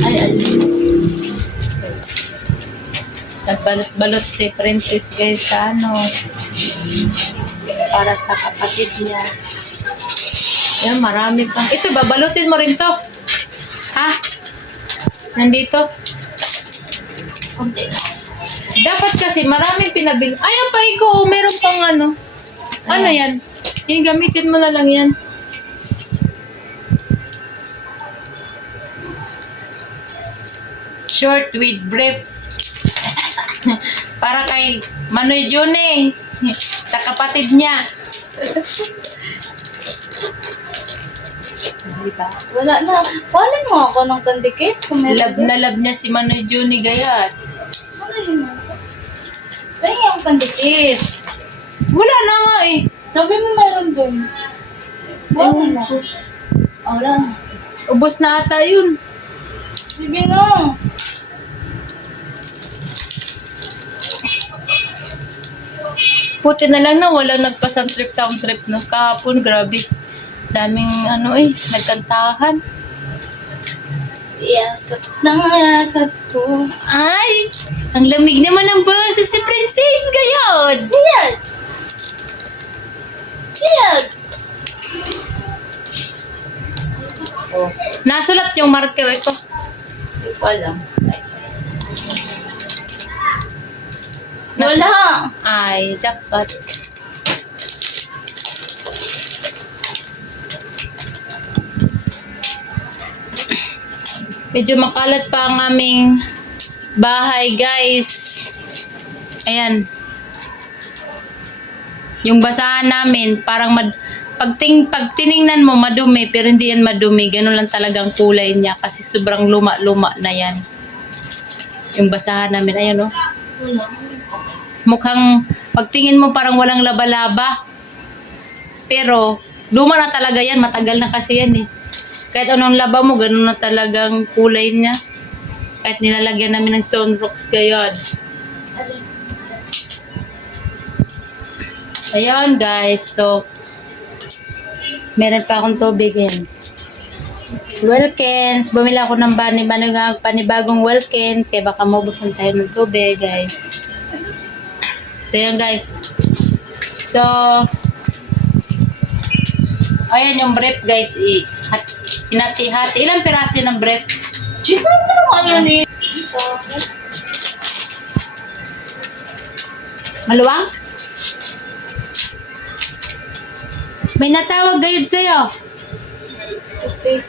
Ay. Nagbalot-balot si Princess guys sa ano. Para sa kapatid niya. Yan, marami pang. Ito, babalutin mo rin to. Ha? Nandito. Kunti lang. Dapat kasi maraming pinabili. Ayan pa ikaw, meron pang ano. Ano yan? Yung gamitin mo na lang yan. Short with brief. Para kay Manoy June. Sa kapatid niya. Diba? Wala na. Kuhanin mo ako ng candy cake. Kung meron Love na love niya si Manoy June gayat. Sana yun. Kaya yung candy cake. Wala na nga eh. Sabi mo meron doon. Wala na. Wala na. Ubos na ata yun. Sige na. Puti na lang na walang nagpa-sound trip no. Kahapon, grabe. Daming ano eh, nagkantahan. Yakap na yakap ko. Ay! Ang lamig naman ng boses ni Princess gayon. Yan! Yan! Oh. Nasulat yung marker ito. Hindi ko alam. Wala! Ay, jackpot. Medyo makalat pa ang aming bahay, guys. Ayan. Yung basahan namin, parang pag tiningnan mo, madumi, pero hindi yan madumi. Ganun lang talagang kulay niya kasi sobrang luma-luma na yan. Yung basahan namin, ayan oh. Wala. Mukhang pagtingin mo parang walang laba-laba. Pero luma na talaga yan, matagal na kasi yan eh. Kahit anong laba mo, ganun na talagang kulay niya. Kahit nilalagyan namin ng stone rocks gayon. Ayan guys, so meron pa akong tubig yan. Wilkins, bumili ako ng panibagong Wilkins, kaya baka maubusan tayo ng tubig guys. So yan guys. So ayan yung brief guys, hinati-hati. Ilang piraso yun ng brief? Chico mo naman yun eh. Maluwang? May natawag gayud sa'yo. Sige.